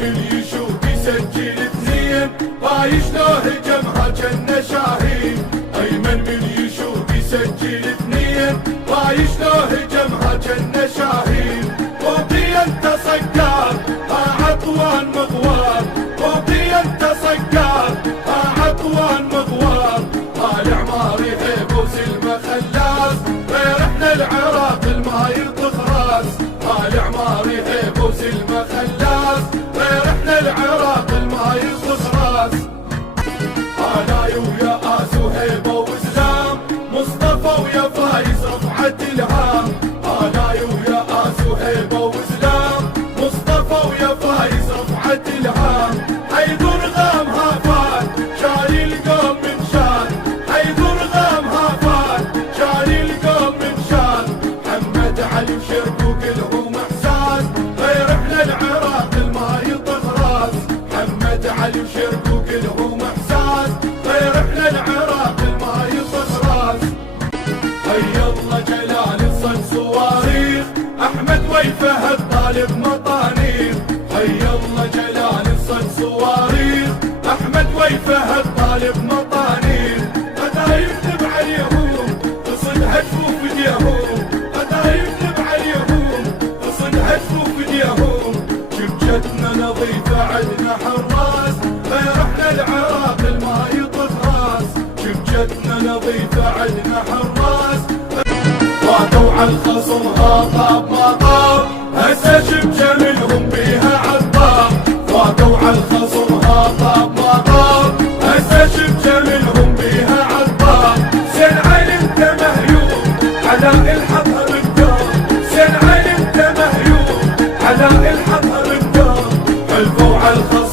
من يشوف يسجل اثنين، بايش لو هجمها جنة شاهين. ايمن من يشوف يسجل اثنين، بايش لو هجمها جنة شاهين. وبي انت صقار ها عطوان مغوار، وبي انت صقار ها عطوان مغوار. طالع ماري هيب وسلمى خلاص، غير احنا العراق الما يطخ راس. طالع ماري هيب وسلمى خلاص، غير احنا العراق الما يطخ راس. هناي ويا آس وهيبة وإسلام، مصطفى ويا فايز رفعت الهام. هناي ويا آس وهيبة وإسلام، مصطفى ويا فايز رفعت الهام. حيدر غام هافان شاري القوم من شان، حيدر غام هافان شاري القوم من شان. محمد علي وشرقو كلهم احساس، غير احنا العراق الما يطخ راس. محمد علي وشرقو كلهم احساس، غير احنا العراق الما يطخ راس. هيا الله جلال الصن صواريخ، احمد ويفهد طالب مطانيخ. هيا الله جلال الصن صواريخ، احمد ويفهد طالب مطانيخ. غدا يكتب عليهم تصد هتفوف ايديهم، غدا يكتب عليهم تصد هتفوف ايديهم. شبجتنا نظيفة عدنا حراس، غير احنا العراق الما يطخ راس. شبجتنا نظيفة عدنا حراس، فاتوا عالخصم ها طاب ما طاب، هسه شبجة منهم بيها عطاب. فاتوا عالخصم ها طاب ما طاب، هسه شبجة منهم بيها عطاب. زين عين انت مهيوم علاء الحظر الدار، زين عين انت مهيوم علاء الحظر الدار. حلفوا عالخصم